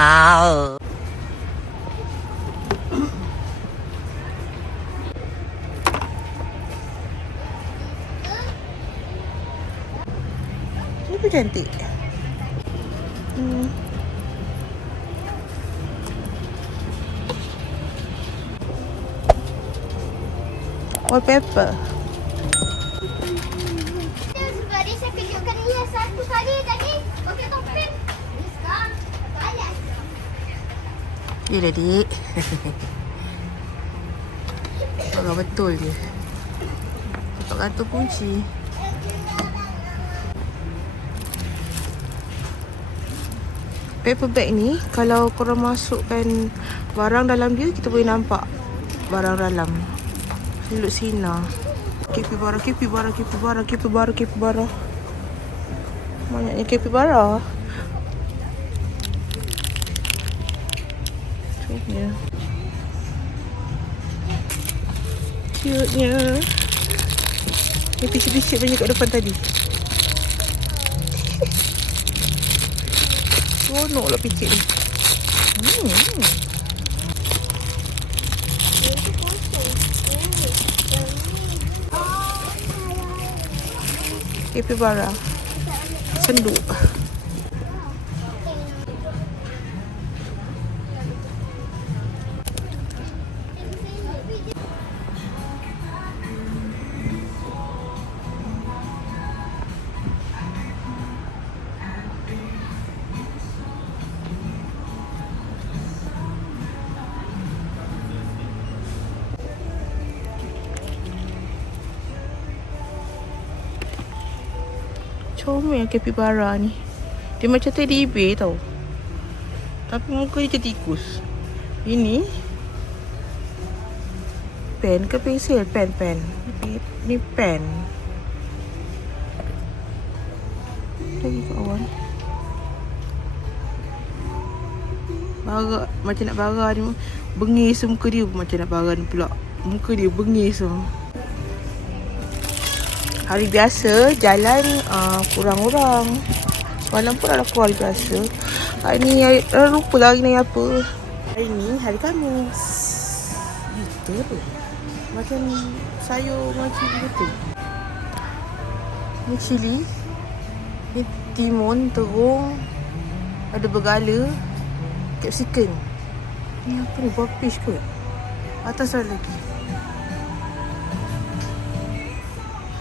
mahal. Ini pun cantik. Hmm. Wallpaper. Sebab dia saya kejutkan dia satu kali tadi. Okey, topeng. Ni sekarang. Balas. Ya dah dik. Orang betul je. Dapat kantor kunci. Paper bag ni kalau korang masukkan barang dalam dia kita boleh nampak barang dalam. Selut sinar. Capybara, capybara, capybara, capybara, capybara. Banyaknya capybara. Cute-nya. Cute-nya. Ni pisik-pisik banyak kat depan tadi. Seronok lah pisik ni. Hmm. Capybara. Senduk. Comel capybara ni. Dia macam teddy bear tau. Tapi muka dia macam tikus. Ini pen ke pensel? Pen, pen. Ni, pen. Lagi kawan. Bara, macam nak bara ni. Bengis muka dia macam nak bara ni pula. Muka dia bengis tu. Hari biasa jalan uh, kurang orang. Semalam pun ada keluar biasa. Hari ni hari, lupa lah hari ni apa. Hari ni hari Khamis. Gitu tu. Macam sayur dengan cili gitu. Ni cili. Ni timun, terung. Ada bergala. Capsicum. Ni apa ni? Buah fish ke? Atas ada lagi.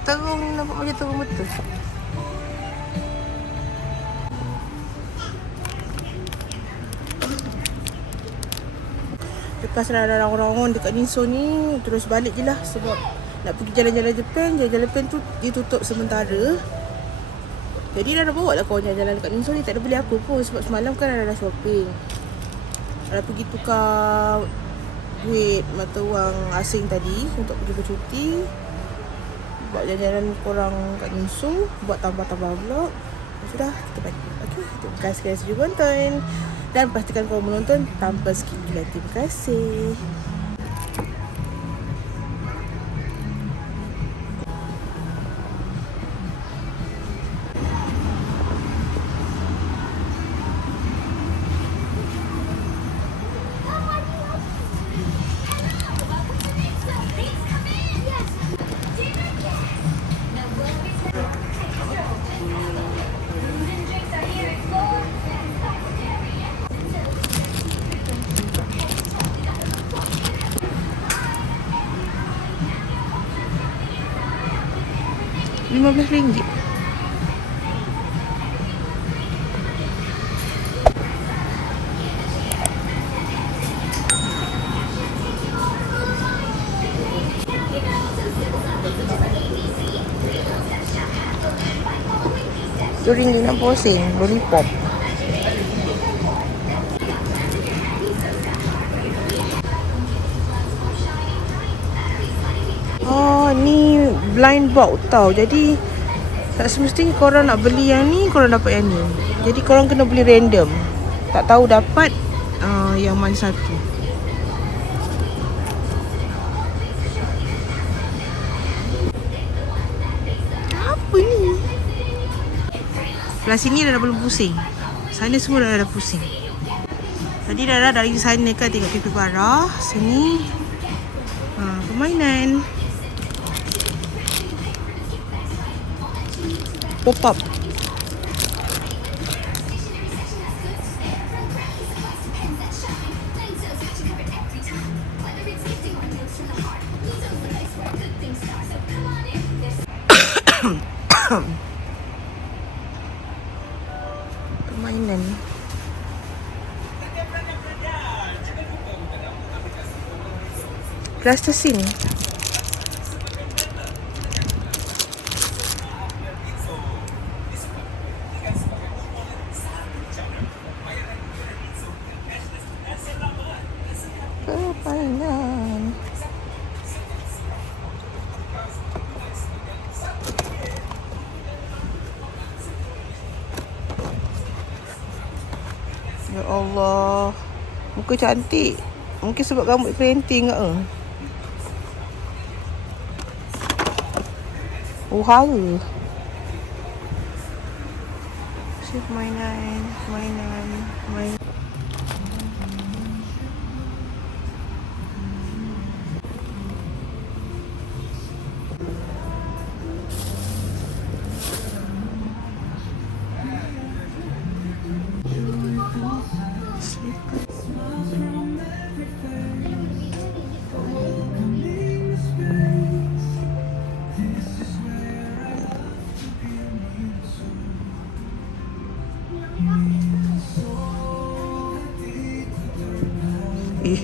Terung ni nampak macam terung betul. Lepas orang-orang dekat Niso ni Terus balik je lah Sebab nak pergi jalan-jalan Japan Jalan-jalan Japan tu ditutup sementara. Jadi dah bawa lah kawan jalan-jalan dekat Niso ni Tak ada beli apa pun Sebab semalam kan dah shopping. Dah pergi tukar Duit mata wang asing tadi Untuk pergi bercuti Buat jalan-jalan korang kat Niso Buat tambah-tambah vlog Sudah kita balik Okay Terima kasih kerana sudi menonton. Dan pastikan korang menonton Tanpa skip gila. Terima kasih maglalinggi. Ito rin yun ang posing, lollipop. Blind box tau. Jadi tak semestinya korang nak beli yang ni, korang dapat yang ni. Jadi korang kena beli random. Tak tahu dapat uh, yang mana satu. Apa ni? Sebelah sini dah, dah belum pusing. Sana semua dah dah pusing. Tadi Dara dari sana kan tengok capybara. Sini. Ha, permainan. Pop up. Permainan. Plasticine. Permainan. Muka cantik. Mungkin sebab rambut kerinting ke? Oh, hara. Shift mainan, mainan, mainan.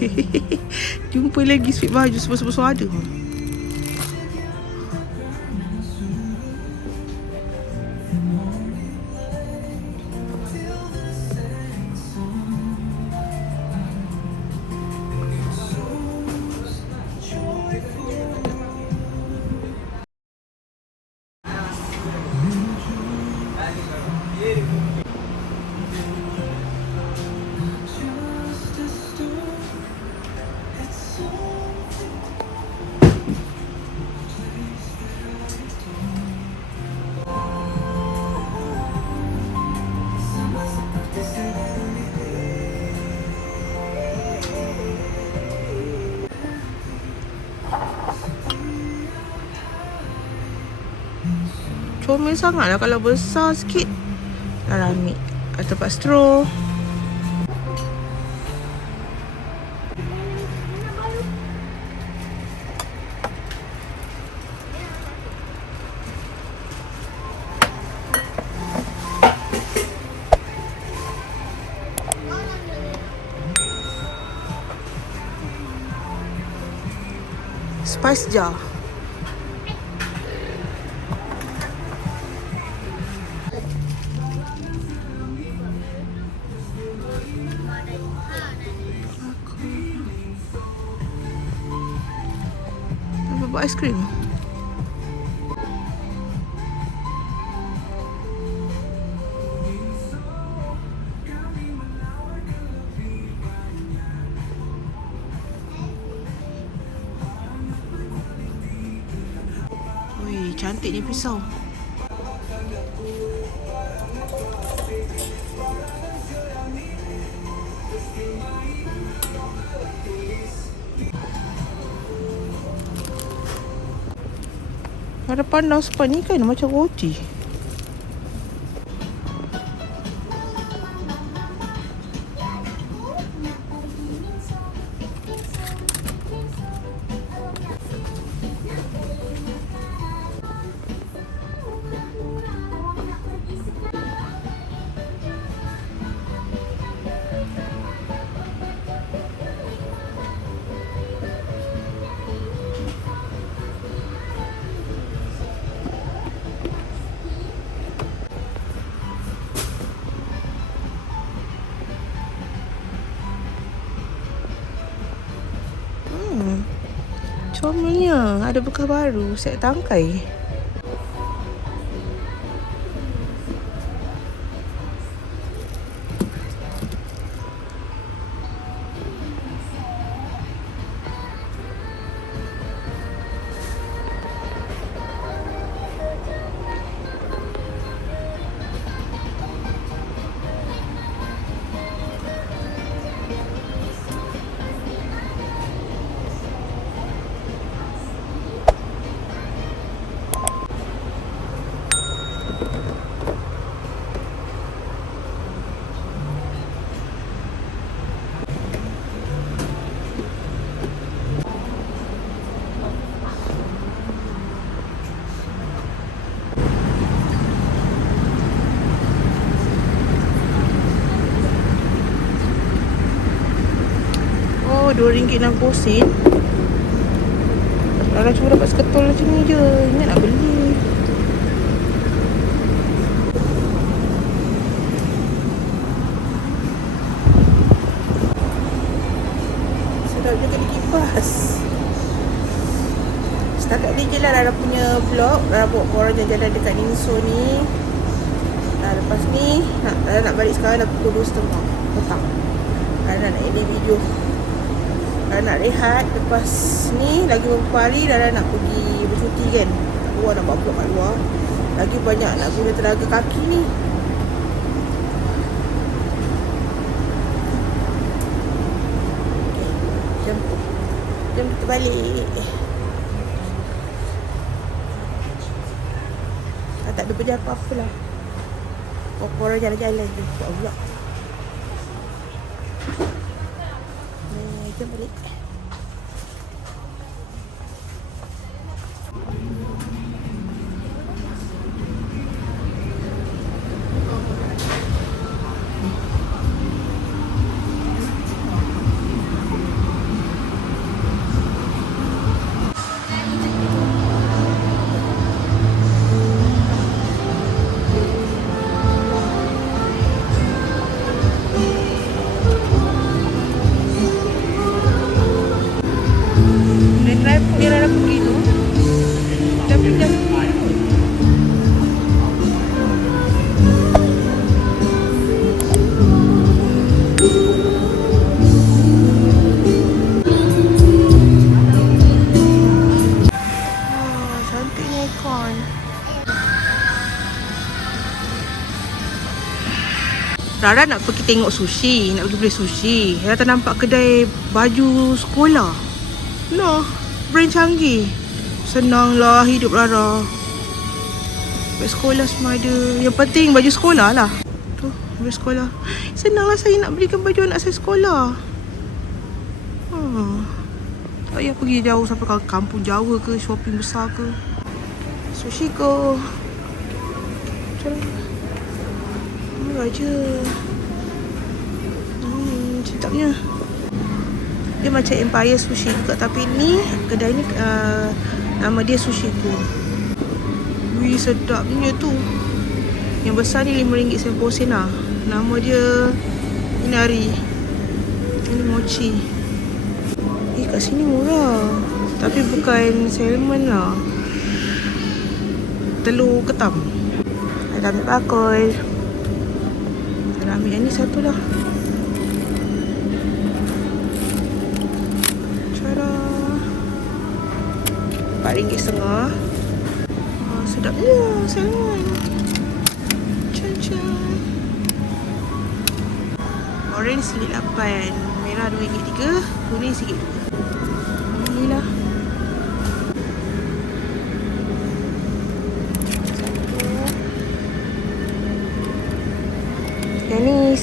Jumpa lagi sweet baju sebesar-besar ada. Comel sangat lah kalau besar sikit. Dah Ada tempat straw. Spice jar. Apa buat aiskrim? Wih, cantiknya pisau. Ada pandang sepat ni kan macam roti. Comelnya ada bekas baru set tangkai. RM2.60 Rara cuma dapat seketol macam ni je Ingat nak beli. Sedap juga di kipas. Setakat ni je lah Rara punya vlog. Rara bawa korang jalan-jalan dekat Ningso ni. Nah, lepas ni nak, Rara nak balik sekarang dah pukul 2.30 petang. Rara nak edit video Rara nak rehat Lepas ni lagi beberapa hari Rara nak pergi bercuti kan. Keluar nak buat vlog kat luar. Lagi banyak nak guna tenaga kaki ni. Okay, Jom Jom kita balik. Ah, tak ada benda apa-apa lah. Korang jalan-jalan je Buat vlog Ni, Jom Rara nak pergi tengok sushi, nak pergi beli sushi. Rara nampak kedai baju sekolah. Noh, brand canggih. Senanglah hidup Rara. Baju sekolah semua ada. Yang penting baju sekolah lah. Tu, baju sekolah. Senanglah saya nak belikan baju anak saya sekolah. Hmm. Tak payah pergi jauh sampai kampung Jawa ke, shopping besar ke. Sushi ke. Macam Murah je. Hmm. Dia macam Empire Sushi juga. Tapi ni Kedai ni uh, Nama dia Sushi Tu Wih sedapnya tu. Yang besar ni RM5 sen lah Nama dia Inari. Ini mochi. Eh kat sini murah. Tapi bukan salmon lah. Telur ketam. Ada ambil bakul ambil yang ni satu lah Cara. RM4.5 ah, Sedapnya salmon Can-can Orange RM8 Merah RM2.3 Kuning RM1.2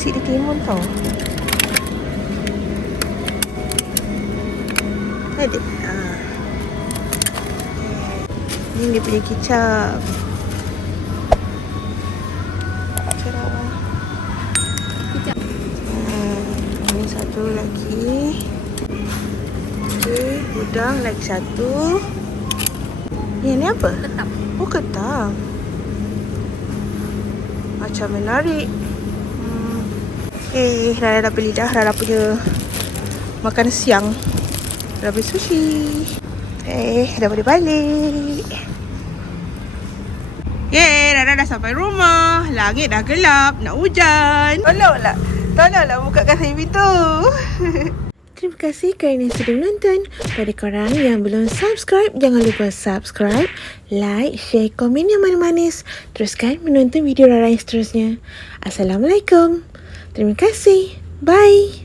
Yang ni isi di timun tau Ada. Ah. Ni dia punya kicap. Hmm, ni satu lagi. Okey, udang lagi satu. Ni ni apa? Tetap. Oh, ketam. Macam menarik. Eh, Rara dah beli dah. Rara punya makan siang. Rara beli sushi. Eh, dah boleh balik. Yeay, Rara dah sampai rumah. Langit dah gelap. Nak hujan. Tolonglah. Tolonglah bukakan saya pintu. Terima kasih kerana sudah menonton. Pada korang yang belum subscribe, jangan lupa subscribe, like, share, komen yang manis-manis. Teruskan menonton video Rara yang seterusnya. Assalamualaikum. Terima kasih. Bye.